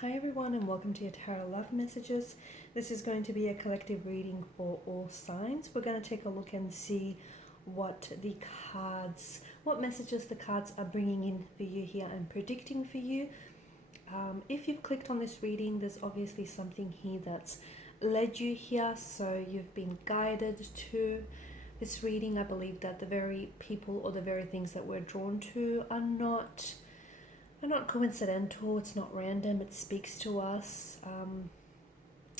Hi everyone and welcome to your Tarot Love Messages. This is going to be a collective reading for all signs. We're going to take a look and see what messages the cards are bringing in for you here and predicting for you. If you've clicked on this reading, there's obviously something here that's led you here, so you've been guided to this reading. I believe that the very people or the very things that we're drawn to are not coincidental, it's not random, it speaks to us.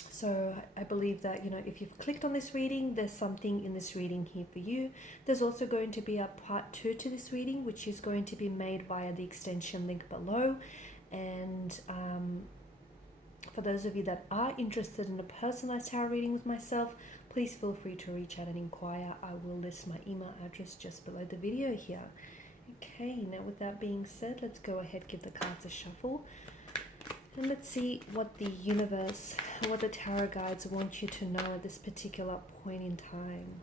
So I believe that, if you've clicked on this reading, there's something in this reading here for you. There's also going to be a part 2 to this reading, which is going to be made via the extension link below. And for those of you that are interested in a personalized tarot reading with myself, please feel free to reach out and inquire. I will list my email address just below the video here. Okay, now with that being said, let's go ahead, give the cards a shuffle, and let's see what the universe, what the tarot guides want you to know at this particular point in time.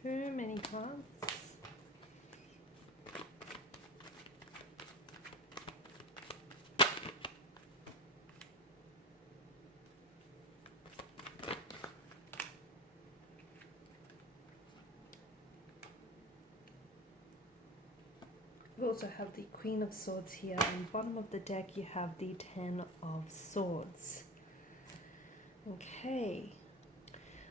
Too many cards. We also have the Queen of Swords here, and bottom of the deck you have the Ten of Swords. Okay.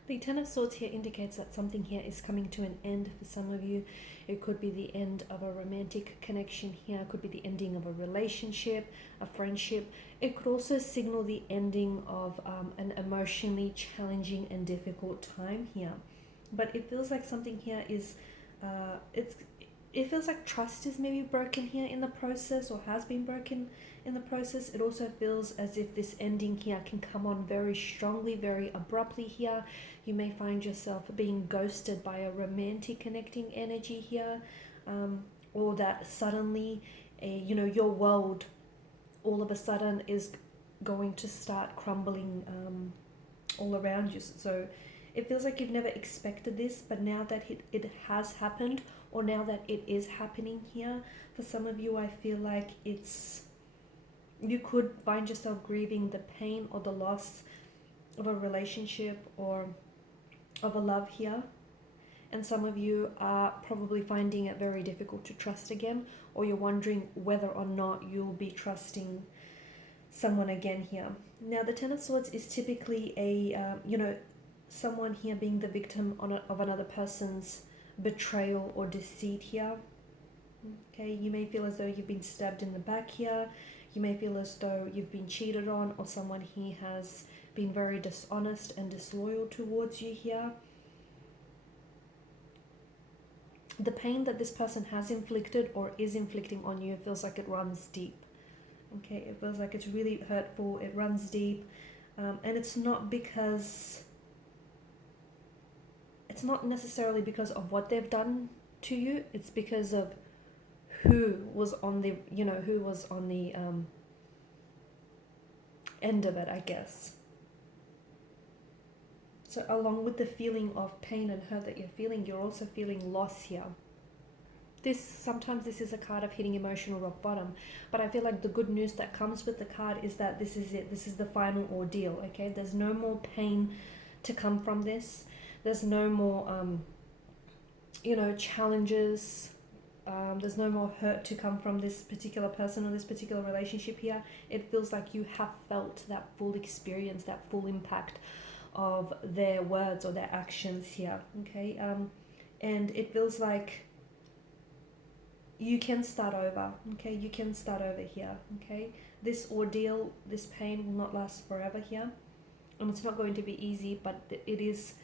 The Ten of Swords here indicates that something here is coming to an end for some of you. It could be the end of a romantic connection here. It could be the ending of a relationship, a friendship. It could also signal the ending of an emotionally challenging and difficult time here. But it feels like something here is, it feels like trust is maybe broken here in the process, or has been broken in the process. It also feels as if this ending here can come on very strongly, very abruptly here. You may find yourself being ghosted by a romantic connecting energy here, or that suddenly, your world all of a sudden is going to start crumbling all around you. So it feels like you've never expected this, but now that it has happened, or now that it is happening here, for some of you, I feel like you could find yourself grieving the pain or the loss of a relationship or of a love here. And some of you are probably finding it very difficult to trust again, or you're wondering whether or not you'll be trusting someone again here. Now, the Ten of Swords is typically someone here being the victim of another person's betrayal or deceit here. Okay, you may feel as though you've been stabbed in the back here. You may feel as though you've been cheated on, or someone here has been very dishonest and disloyal towards you here. The pain that this person has inflicted or is inflicting on you, it feels like it runs deep. Okay, it feels like it's really hurtful, it runs deep, and it's not necessarily because of what they've done to you. It's because of who was on the end of it, I guess. So along with the feeling of pain and hurt that you're feeling, you're also feeling loss here. Sometimes this is a card of hitting emotional rock bottom, but I feel like the good news that comes with the card is that this is it. This is the final ordeal, okay? There's no more pain to come from this. There's no more, challenges. There's no more hurt to come from this particular person or this particular relationship here. It feels like you have felt that full experience, that full impact of their words or their actions here, okay? And it feels like you can start over, okay? You can start over here, okay? This ordeal, this pain will not last forever here. And it's not going to be easy, but it is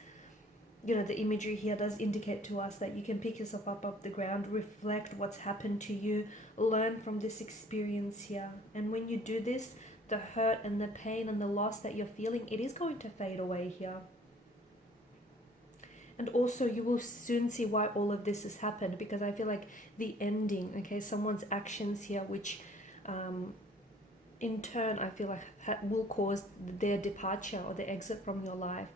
the imagery here does indicate to us that you can pick yourself up off the ground, reflect what's happened to you, learn from this experience here. And when you do this, the hurt and the pain and the loss that you're feeling, it is going to fade away here. And also you will soon see why all of this has happened, because I feel like the ending, okay, someone's actions here, which in turn I feel like will cause their departure or the exit from your life,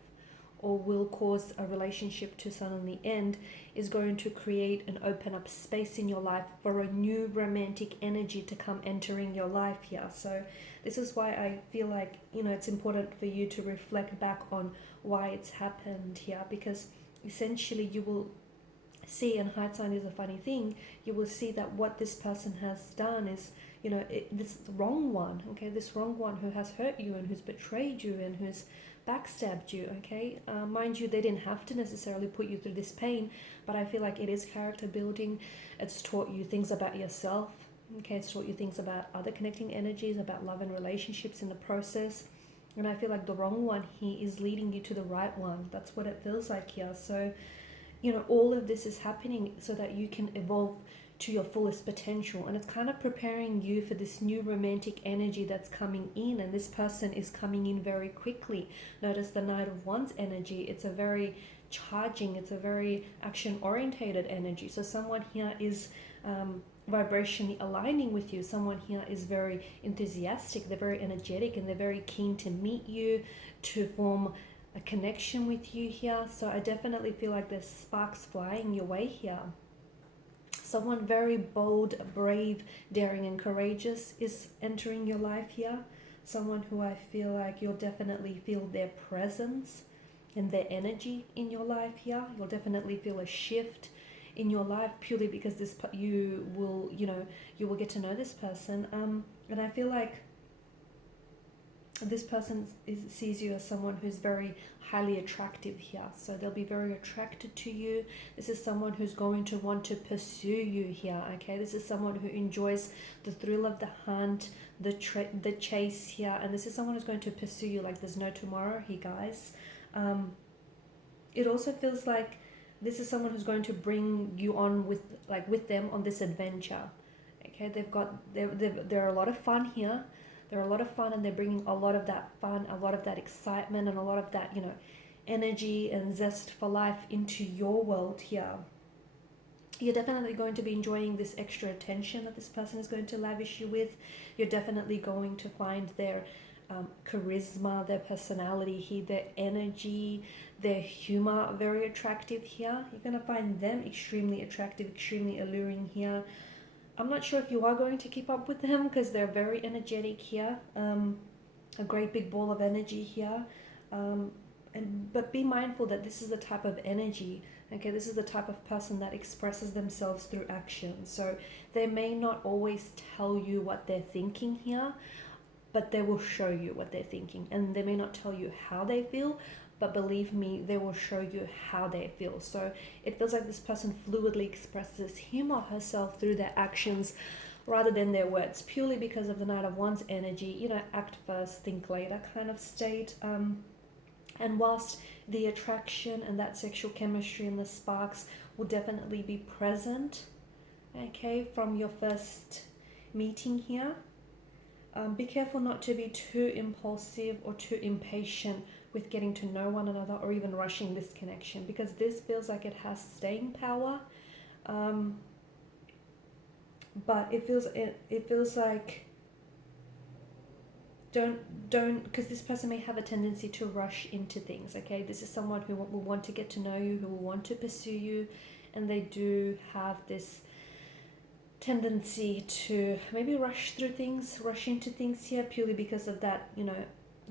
or will cause a relationship to suddenly end, is going to create and open up space in your life for a new romantic energy to come entering your life here. So this is why I feel like, it's important for you to reflect back on why it's happened here, because essentially you will see, and hindsight is a funny thing, you will see that what this person has done is, this wrong one, okay, this wrong one who has hurt you and who's betrayed you and who's backstabbed you, okay, mind you, they didn't have to necessarily put you through this pain, but I feel like it is character building. It's taught you things about yourself, okay, it's taught you things about other connecting energies, about love and relationships in the process. And I feel like the wrong one here is leading you to the right one. That's what it feels like here. So all of this is happening so that you can evolve to your fullest potential, and it's kind of preparing you for this new romantic energy that's coming in, and this person is coming in very quickly. Notice the Knight of Wands energy. It's a very charging, it's a very action orientated energy. So someone here is vibrationally aligning with you. Someone here is very enthusiastic, they're very energetic, and they're very keen to meet you, to form a connection with you here. So I definitely feel like there's sparks flying your way here. Someone very bold, brave, daring and courageous is entering your life here. Someone who I feel like you'll definitely feel their presence and their energy in your life here. You'll definitely feel a shift in your life purely because you will get to know this person. And I feel like this person sees you as someone who's very highly attractive here. So they'll be very attracted to you. This is someone who's going to want to pursue you here, okay? This is someone who enjoys the thrill of the hunt, the chase here. And this is someone who's going to pursue you like there's no tomorrow here, guys. It also feels like this is someone who's going to bring you on with them on this adventure, okay? They're a lot of fun here. They're a lot of fun, and they're bringing a lot of that fun, a lot of that excitement, and a lot of that, energy and zest for life into your world here. You're definitely going to be enjoying this extra attention that this person is going to lavish you with. You're definitely going to find their charisma, their personality here, their energy, their humor very attractive here. You're going to find them extremely attractive, extremely alluring here. I'm not sure if you are going to keep up with them because they're very energetic here. A great big ball of energy here. But be mindful that this is the type of energy, okay? This is the type of person that expresses themselves through action. So they may not always tell you what they're thinking here, but they will show you what they're thinking. And they may not tell you how they feel, but believe me, they will show you how they feel. So it feels like this person fluidly expresses him or herself through their actions rather than their words, purely because of the Knight of Wands energy, act first, think later kind of state. And whilst the attraction and that sexual chemistry and the sparks will definitely be present, okay, from your first meeting here, be careful not to be too impulsive or too impatient with getting to know one another, or even rushing this connection, because this feels like it has staying power. But it feels like don't because this person may have a tendency to rush into things, okay? This is someone who will want to get to know you, who will want to pursue you, and they do have this tendency to maybe rush into things here, purely because of that,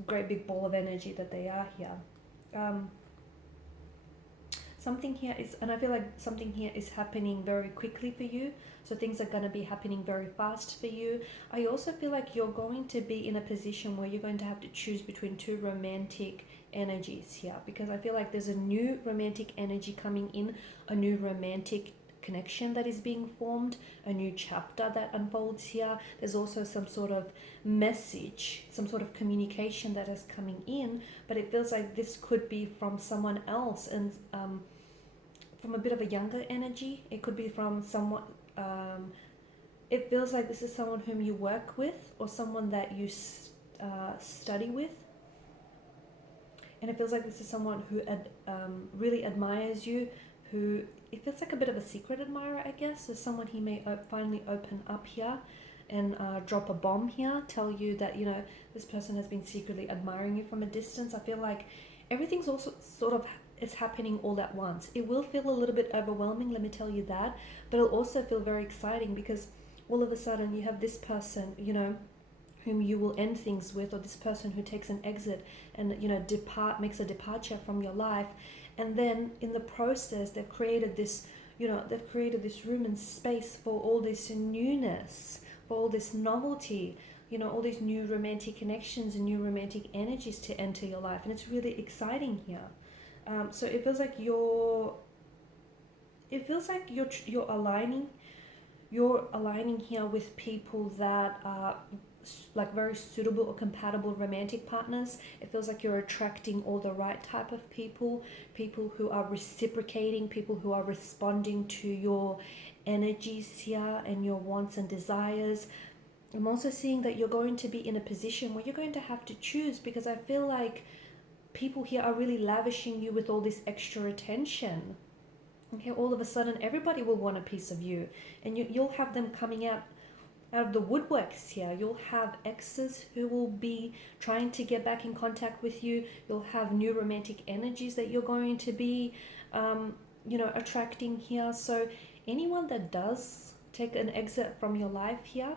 great big ball of energy that they are here. Something here is, and I feel like something here is happening very quickly for you. So things are going to be happening very fast for you. I also feel like you're going to be in a position where you're going to have to choose between two romantic energies here, because I feel like there's a new romantic energy coming in, a new romantic connection that is being formed, a new chapter that unfolds here. There's also some sort of message, some sort of communication that is coming in, but it feels like this could be from someone else, and from a bit of a younger energy. It could be from someone, it feels like this is someone whom you work with, or someone that you study with. And it feels like this is someone who really admires you, who, it feels like a bit of a secret admirer, I guess. So someone he may finally open up here and drop a bomb here, tell you that, you know, this person has been secretly admiring you from a distance. I feel like everything's also sort of, it's happening all at once. It will feel a little bit overwhelming, let me tell you that, but it'll also feel very exciting, because all of a sudden you have this person, you know, whom you will end things with, or this person who takes an exit and, you know, makes a departure from your life. And then in the process, they've created this, you know, they've created this room and space for all this newness, for all this novelty, you know, all these new romantic connections and new romantic energies to enter your life. And it's really exciting here. So it feels like you're aligning here with people that are like very suitable or compatible romantic partners. It feels like you're attracting all the right type of people who are reciprocating, people who are responding to your energies here and your wants and desires. I'm also seeing that you're going to be in a position where you're going to have to choose, because I feel like people here are really lavishing you with all this extra attention. Okay, all of a sudden everybody will want a piece of you, and you'll have them coming out of the woodworks here. You'll have exes who will be trying to get back in contact with you. You'll have new romantic energies that you're going to be you know, attracting here. So anyone that does take an exit from your life here,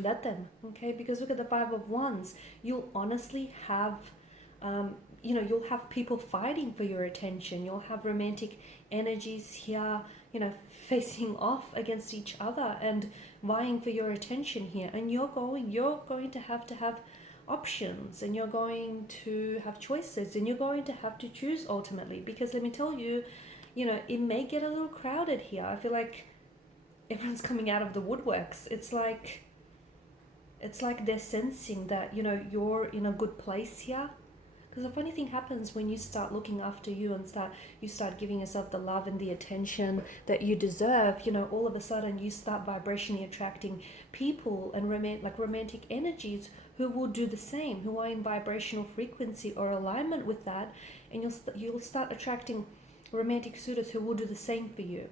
let them, okay? Because look at the Five of Wands. You'll honestly have you know, you'll have people fighting for your attention. You'll have romantic energies here, you know, facing off against each other and vying for your attention here. And you're going to have options, and you're going to have choices, and you're going to have to choose ultimately. Because let me tell you, you know, it may get a little crowded here. I feel like everyone's coming out of the woodworks. It's like they're sensing that, you know, you're in a good place here. Because a funny thing happens when you start looking after you and you start giving yourself the love and the attention that you deserve. You know, all of a sudden you start vibrationally attracting people and romantic energies who will do the same, who are in vibrational frequency or alignment with that, and you'll start attracting romantic suitors who will do the same for you.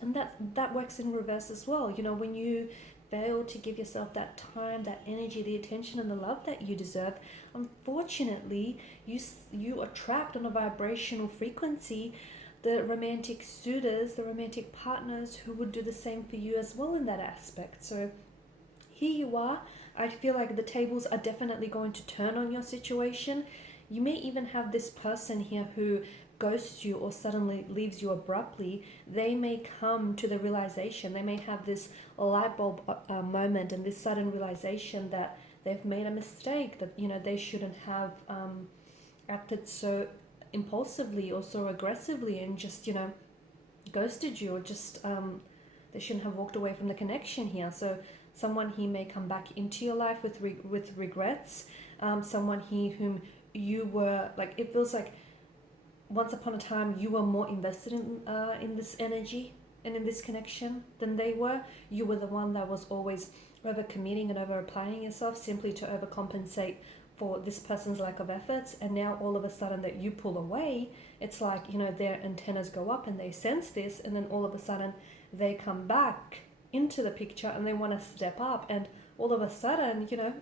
And that works in reverse as well. You know, when you fail to give yourself that time, that energy, the attention and the love that you deserve, unfortunately you attract on a vibrational frequency the romantic suitors, the romantic partners who would do the same for you as well in that aspect. So here you are. I feel like the tables are definitely going to turn on your situation. You may even have this person here who ghosts you or suddenly leaves you abruptly. They may come to the realization, they may have this light bulb moment and this sudden realization that they've made a mistake, that, you know, they shouldn't have acted so impulsively or so aggressively and just, you know, ghosted you, or just they shouldn't have walked away from the connection here. So someone here may come back into your life with regrets. Someone here whom you were, like, it feels like once upon a time you were more invested in this energy and in this connection than they were. You were the one that was always over-committing and over-applying yourself simply to overcompensate for this person's lack of efforts. And now all of a sudden that you pull away, it's like, you know, their antennas go up and they sense this, and then all of a sudden they come back into the picture and they want to step up, and all of a sudden, you know,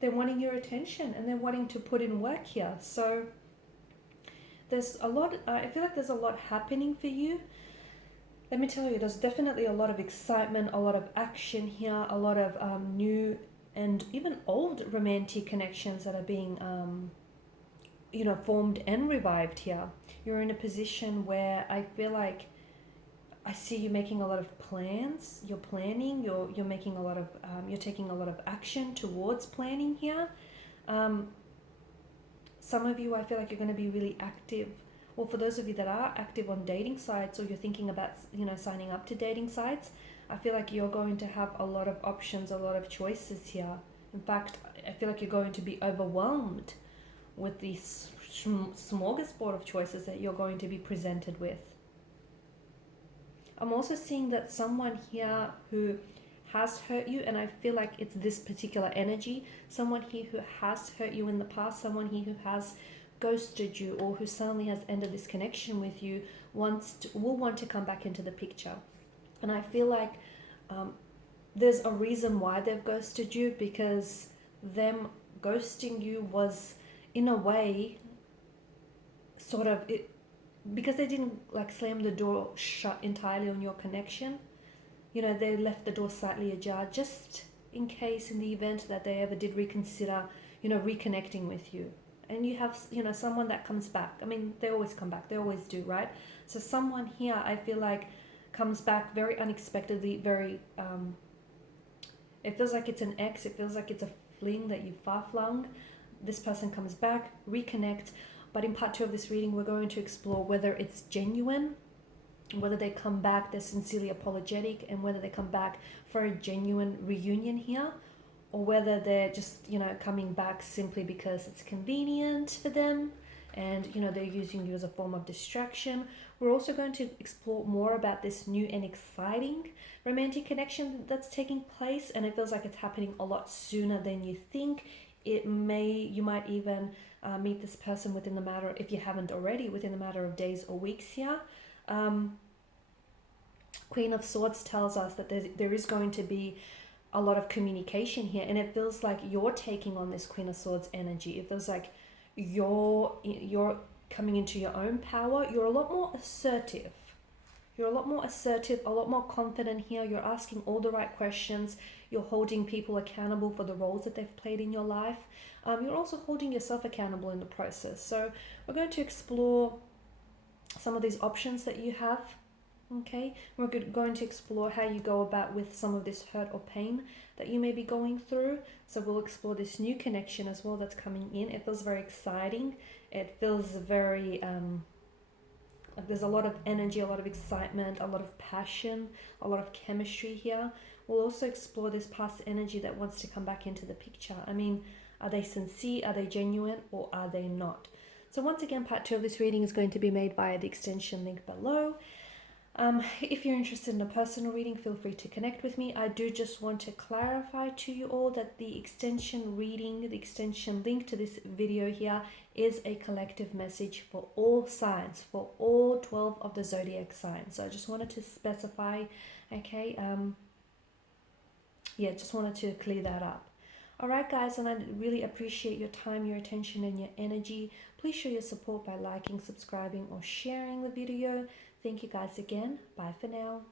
they're wanting your attention and they're wanting to put in work here. So there's a lot, I feel like there's a lot happening for you. Let me tell you, there's definitely a lot of excitement, a lot of action here, a lot of new and even old romantic connections that are being, you know, formed and revived here. You're in a position where I feel like I see you making a lot of plans. You're planning. You're making a lot of. You're taking a lot of action towards planning here. Some of you, I feel like you're going to be really active Or for those of you that are active on dating sites, or you're thinking about, signing up to dating sites, I feel like you're going to have a lot of options, a lot of choices here. In fact, I feel like you're going to be overwhelmed with this smorgasbord of choices that you're going to be presented with. I'm also seeing that someone here who has hurt you, and I feel like it's this particular energy, someone here who has hurt you in the past, someone here who has ghosted you, or who suddenly has ended this connection with you, will want to come back into the picture. And I feel like there's a reason why they've ghosted you, because them ghosting you was, in a way, sort of it, because they didn't like slam the door shut entirely on your connection. They left the door slightly ajar, just in case, in the event that they ever did reconsider, reconnecting with you. And you have, someone that comes back. I mean, they always come back. They always do, right? So someone here, I feel like, comes back very unexpectedly, very, it feels like it's an ex. It feels like it's a fling that you far-flung. This person comes back, reconnect. But in part 2 of this reading, we're going to explore whether it's genuine, whether they come back, they're sincerely apologetic, and whether they come back for a genuine reunion here, or whether they're just, coming back simply because it's convenient for them, and, they're using you as a form of distraction. We're also going to explore more about this new and exciting romantic connection that's taking place, and it feels like it's happening a lot sooner than you think. You might even meet this person within the matter, if you haven't already, within the matter of days or weeks here. Queen of Swords tells us that there is going to be a lot of communication here, and it feels like you're taking on this Queen of Swords energy. It feels like you're coming into your own power. You're a lot more assertive. You're a lot more assertive, a lot more confident here. You're asking all the right questions. You're holding people accountable for the roles that they've played in your life. You're also holding yourself accountable in the process. So we're going to explore some of these options that you have. Okay, we're going to explore how you go about with some of this hurt or pain that you may be going through. So we'll explore this new connection as well that's coming in. It feels very exciting. It feels very like there's a lot of energy, a lot of excitement, a lot of passion, a lot of chemistry here. We'll also explore this past energy that wants to come back into the picture. I mean, are they sincere? Are they genuine? Or are they not? So once again, part 2 of this reading is going to be made via the extension link below. If you're interested in a personal reading, feel free to connect with me. I do just want to clarify to you all that the extension reading, the extension link to this video here, is a collective message for all signs, for all 12 of the zodiac signs. So I just wanted to specify, okay, just wanted to clear that up. Alright guys, and I really appreciate your time, your attention, and your energy. Please show your support by liking, subscribing, or sharing the video. Thank you guys again. Bye for now.